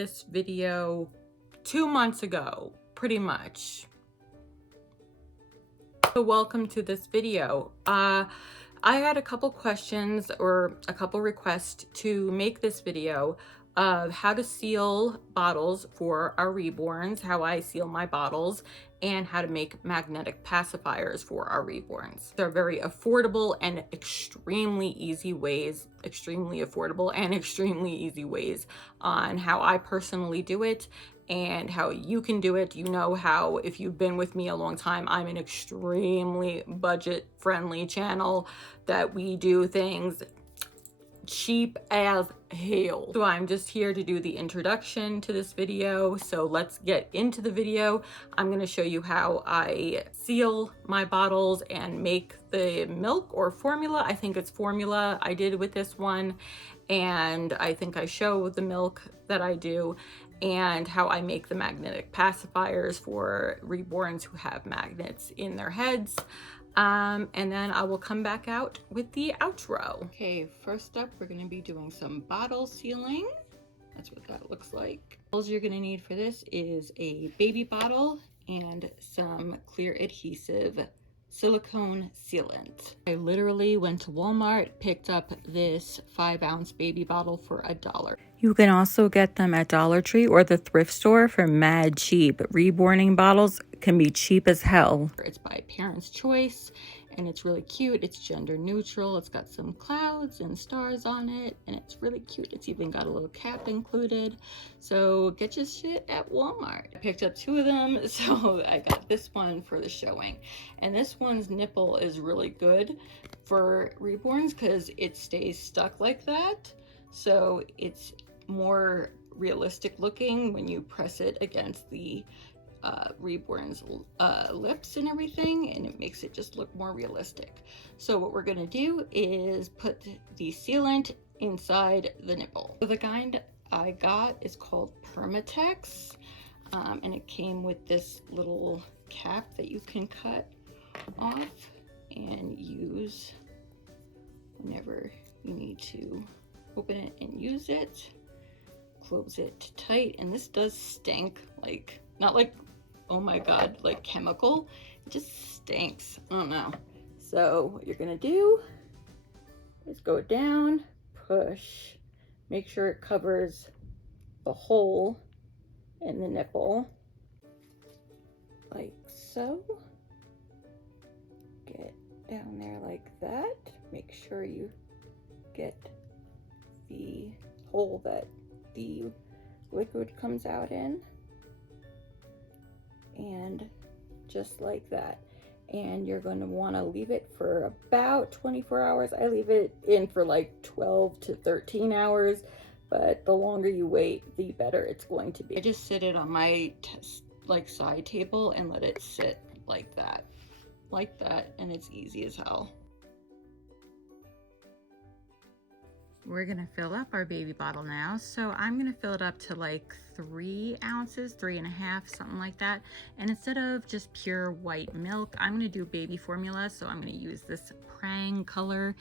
this video 2 months ago, pretty much. So welcome to this video. I had a couple questions or a couple requests to make this video of how to seal bottles for our reborns, how I seal my bottles, and how to make magnetic pacifiers for our reborns. They're very affordable and extremely easy ways, on how I personally do it and how you can do it. You know how, if you've been with me a long time, I'm an extremely budget-friendly channel that we do things cheap as hell. So I'm just here to do the introduction to this video. So let's get into the video. I'm going to show you how I seal my bottles and make the milk or formula. I think it's formula I did with this one. And I think I show the milk that I do and how I make the magnetic pacifiers for reborns who have magnets in their heads. And then I will come back out with the outro. Okay, first up, we're going to be doing some bottle sealing. That's what that looks like. All you're going to need for this is a baby bottle and some clear adhesive silicone sealant. I literally went to Walmart, picked up this 5-ounce baby bottle for $1. You can also get them at Dollar Tree or the thrift store for mad cheap. Reborning bottles can be cheap as hell. It's by Parents' Choice and it's really cute. It's gender neutral. It's got some clouds and stars on it and it's really cute. It's even got a little cap included. So get your shit at Walmart. I picked up 2 of them, so I got this one for the showing. And this one's nipple is really good for reborns because it stays stuck like that. So it's more realistic looking when you press it against the reborn's lips and everything, and it makes it just look more realistic. So what we're gonna do is put the sealant inside the nipple. So the kind I got is called Permatex, and it came with this little cap that you can cut off and use whenever you need to open it and use it. Close it tight, and this does stink, like, not like, oh my god, like chemical, it just stinks. I don't know. So what you're gonna do is go down, push, make sure it covers the hole in the nipple, like so. Get down there like that. Make sure you get the hole that the liquid comes out in, and just like that. And you're going to want to leave it for about 24 hours. I leave it in for like 12 to 13 hours, but the longer you wait, the better it's going to be. I just sit it on my side table and let it sit like that, and it's easy as hell. We're gonna fill up our baby bottle now. So I'm gonna fill it up to like 3 ounces, 3.5, something like that. And instead of just pure white milk, I'm gonna do baby formula. So I'm gonna use this Prang color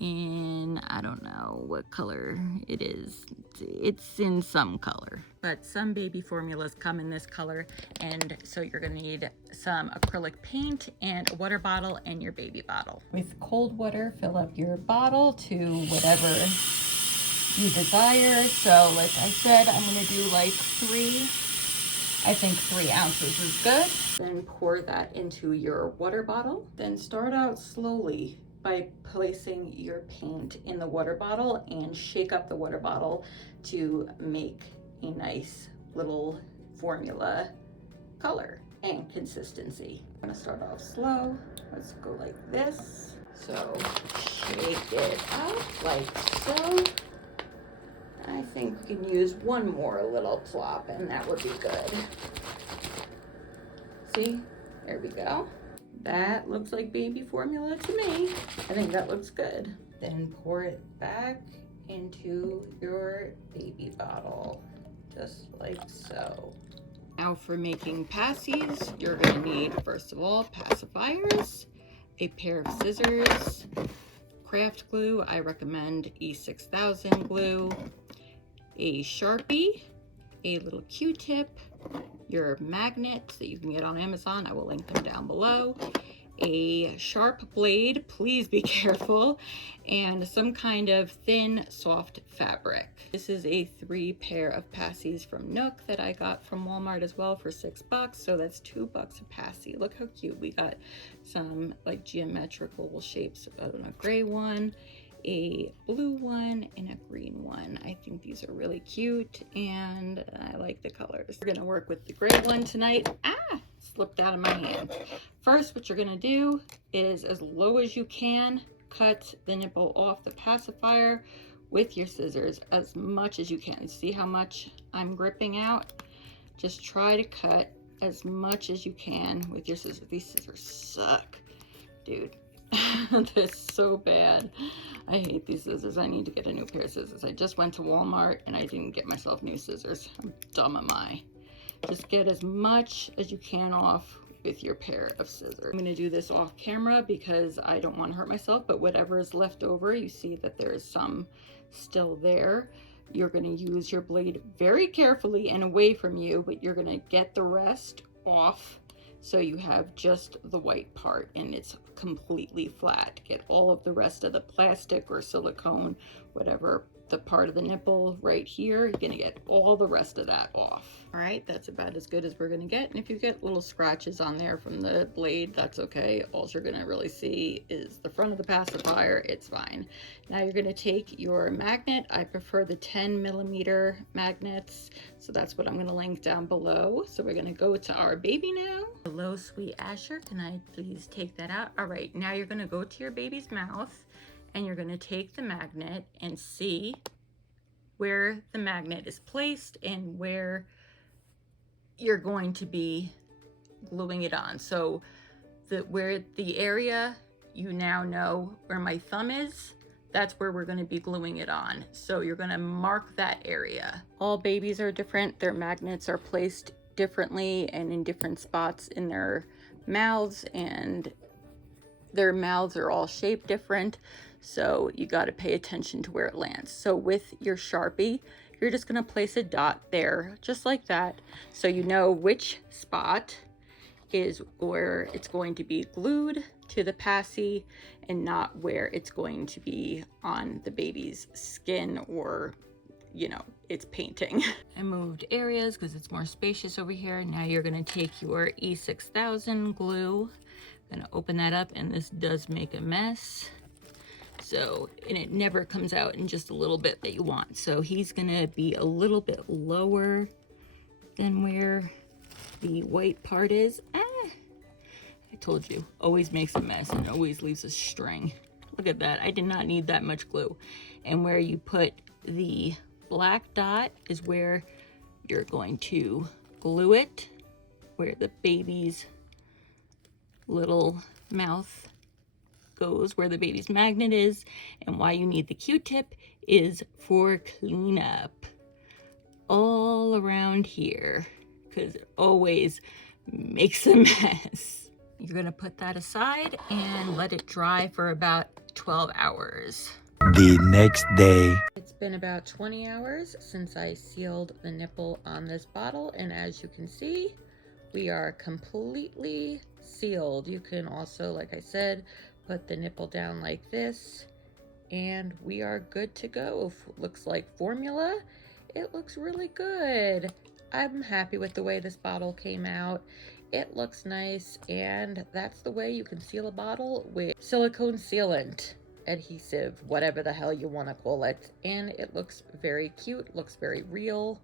in, I don't know what color it is. It's in some color, but some baby formulas come in this color. And so you're gonna need some acrylic paint and a water bottle and your baby bottle. With cold water, fill up your bottle to whatever you desire. So like I said, I'm gonna do like 3, I think 3 ounces is good. Then pour that into your water bottle. Then start out slowly by placing your paint in the water bottle and shake up the water bottle to make a nice little formula color and consistency. I'm gonna start off slow. Let's go like this. So shake it up like so. I think we can use one more little plop and that would be good. See, there we go. That looks like baby formula to me. I think that looks good. Then pour it back into your baby bottle, just like so. Now for making passies, you're gonna need, first of all, pacifiers, a pair of scissors, craft glue, I recommend E6000 glue, a Sharpie, a little Q-tip, your magnets that you can get on Amazon, I will link them down below, a sharp blade, please be careful, and some kind of thin, soft fabric. This is a 3 pair of passies from Nook that I got from Walmart as well for $6, so that's $2 a passy. Look how cute. We got some like geometrical shapes, a gray one, a blue one, and a green one. I think these are really cute and I like the colors. We're gonna work with the gray one tonight. Slipped out of my hand. First, what you're gonna do is, as low as you can, cut the nipple off the pacifier with your scissors as much as you can. See how much I'm gripping out? Just try to cut as much as you can with your scissors. These scissors suck, dude. They're so bad. I hate these scissors. I need to get a new pair of scissors. I just went to Walmart and I didn't get myself new scissors. I'm dumb am I. Just get as much as you can off with your pair of scissors. I'm going to do this off camera because I don't want to hurt myself, but whatever is left over, you see that there is some still there. You're going to use your blade very carefully and away from you, but you're going to get the rest off so you have just the white part and it's completely flat. Get all of the rest of the plastic or silicone, whatever the part of the nipple right here, you're gonna get all the rest of that off. All right, that's about as good as we're gonna get. And if you get little scratches on there from the blade, that's okay. All you're gonna really see is the front of the pacifier. It's fine. Now you're gonna take your magnet. I prefer the 10mm magnets, so that's what I'm gonna link down below. So we're gonna go to our baby now. Hello, sweet Asher, can I please take that out? All right, now you're gonna go to your baby's mouth and you're gonna take the magnet and see where the magnet is placed and where you're going to be gluing it on. So where the area, you now know where my thumb is, that's where we're gonna be gluing it on. So you're gonna mark that area. All babies are different. Their magnets are placed differently and in different spots in their mouths, and their mouths are all shaped different. So you got to pay attention to where it lands. So with your Sharpie, you're just going to place a dot there, just like that. So you know which spot is where it's going to be glued to the passy and not where it's going to be on the baby's skin or, you know, it's painting. I moved areas because it's more spacious over here. Now you're going to take your E6000 glue. I'm going to open that up, and this does make a mess. So, and it never comes out in just a little bit that you want. So he's gonna be a little bit lower than where the white part is. I told you, always makes a mess and always leaves a string. Look at that, I did not need that much glue. And where you put the black dot is where you're going to glue it, where the baby's little mouth goes, where the baby's magnet is. And why you need the Q-tip is for cleanup all around here, because it always makes a mess. You're gonna put that aside and let it dry for about 12 hours. The next day. It's been about 20 hours since I sealed the nipple on this bottle, and as you can see, we are completely sealed. You can also, like I said, put the nipple down like this and we are good to go. Looks like formula. It looks really good. I'm happy with the way this bottle came out. It looks nice, and that's the way you can seal a bottle with silicone sealant, adhesive, whatever the hell you want to call it. And it looks very cute, looks very real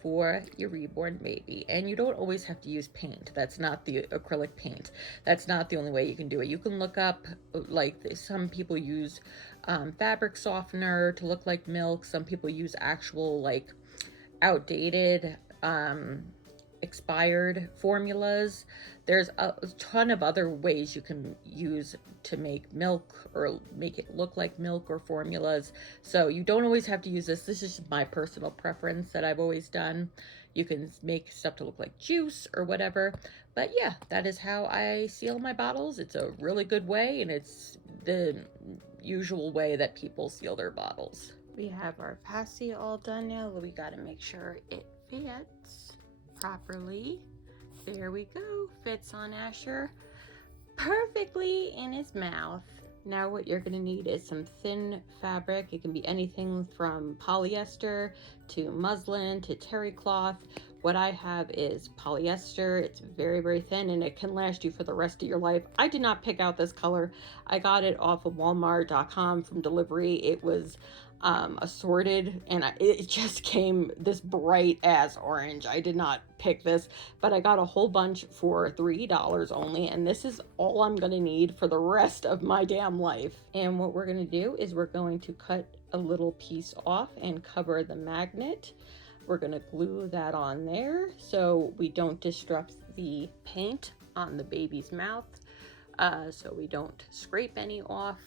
for your reborn baby. And you don't always have to use paint. That's not the acrylic paint. That's not the only way you can do it. You can look up, like, some people use fabric softener to look like milk. Some people use actual, like, outdated expired formulas. There's a ton of other ways you can use to make milk or make it look like milk or formulas. So you don't always have to use this. This is just my personal preference that I've always done. You can make stuff to look like juice or whatever. But yeah, that is how I seal my bottles. It's a really good way, and it's the usual way that people seal their bottles. We have our passy all done now. We got to make sure it fits properly. There we go, fits on Asher perfectly in his mouth. Now what you're going to need is some thin fabric. It can be anything from polyester to muslin to terry cloth. What I have is polyester. It's very, very thin and it can last you for the rest of your life. I did not pick out this color. I got it off of Walmart.com from delivery. It was assorted, and it just came this bright ass orange. I did not pick this, but I got a whole bunch for $3 only, and this is all I'm gonna need for the rest of my damn life. And what we're gonna do is we're going to cut a little piece off and cover the magnet. We're gonna glue that on there so we don't disrupt the paint on the baby's mouth, so we don't scrape any off.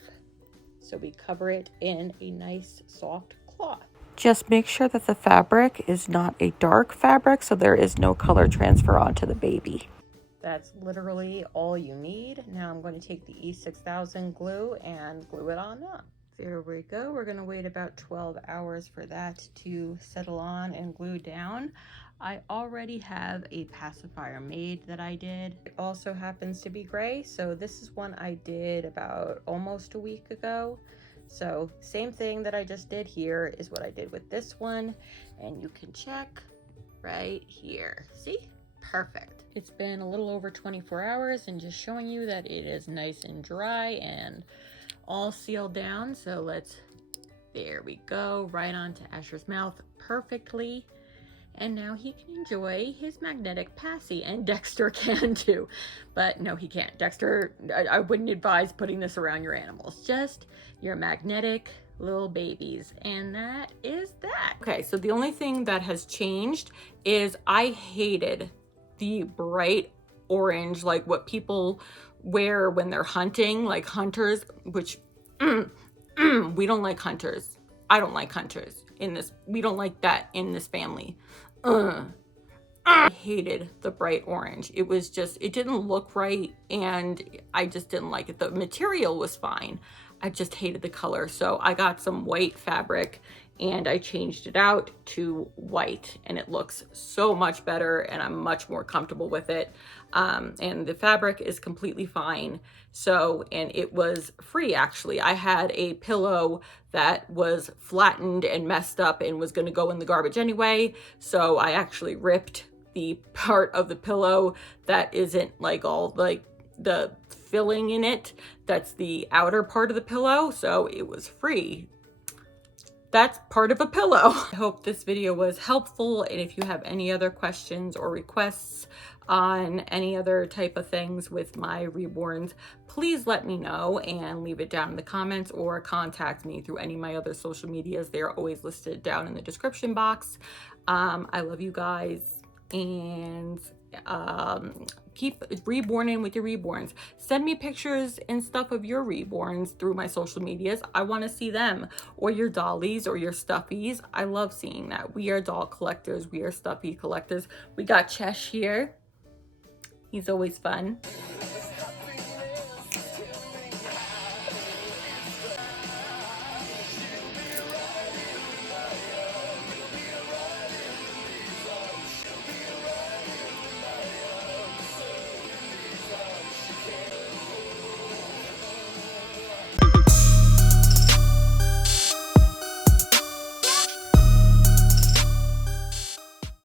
So we cover it in a nice soft cloth. Just make sure that the fabric is not a dark fabric so there is no color transfer onto the baby. That's literally all you need. Now I'm going to take the E6000 glue and glue it on up. There we go. We're going to wait about 12 hours for that to settle on and glue down. I already have a pacifier made that I did. It also happens to be gray, so this is one I did about almost a week ago. So same thing that I just did here is what I did with this one, and you can check right here. See? Perfect. It's been a little over 24 hours and just showing you that it is nice and dry and all sealed down. So there we go, right onto Asher's mouth perfectly. And now he can enjoy his magnetic passy, and Dexter can too. But no, he can't. Dexter, I wouldn't advise putting this around your animals, just your magnetic little babies. And that is that. Okay, so the only thing that has changed is I hated the bright orange, like what people wear when they're hunting, like hunters, which we don't like hunters. I don't like hunters in this. We don't like that in this family. I hated the bright orange. It was just, it didn't look right, and I just didn't like it. The material was fine. I just hated the color. So I got some white fabric and I changed it out to white, and it looks so much better and I'm much more comfortable with it. And the fabric is completely fine. So, and it was free actually. I had a pillow that was flattened and messed up and was going to go in the garbage anyway. So I actually ripped the part of the pillow that isn't like all like the filling in it. That's the outer part of the pillow. So it was free. That's part of a pillow. I hope this video was helpful, and if you have any other questions or requests on any other type of things with my reborns, please let me know and leave it down in the comments or contact me through any of my other social medias. They are always listed down in the description box. I love you guys, and keep reborning with your reborns. Send me pictures and stuff of your reborns through my social medias. I want to see them, or your dollies or your stuffies. I love seeing that. We are doll collectors. We are stuffy collectors. We got Chesh here. He's always fun.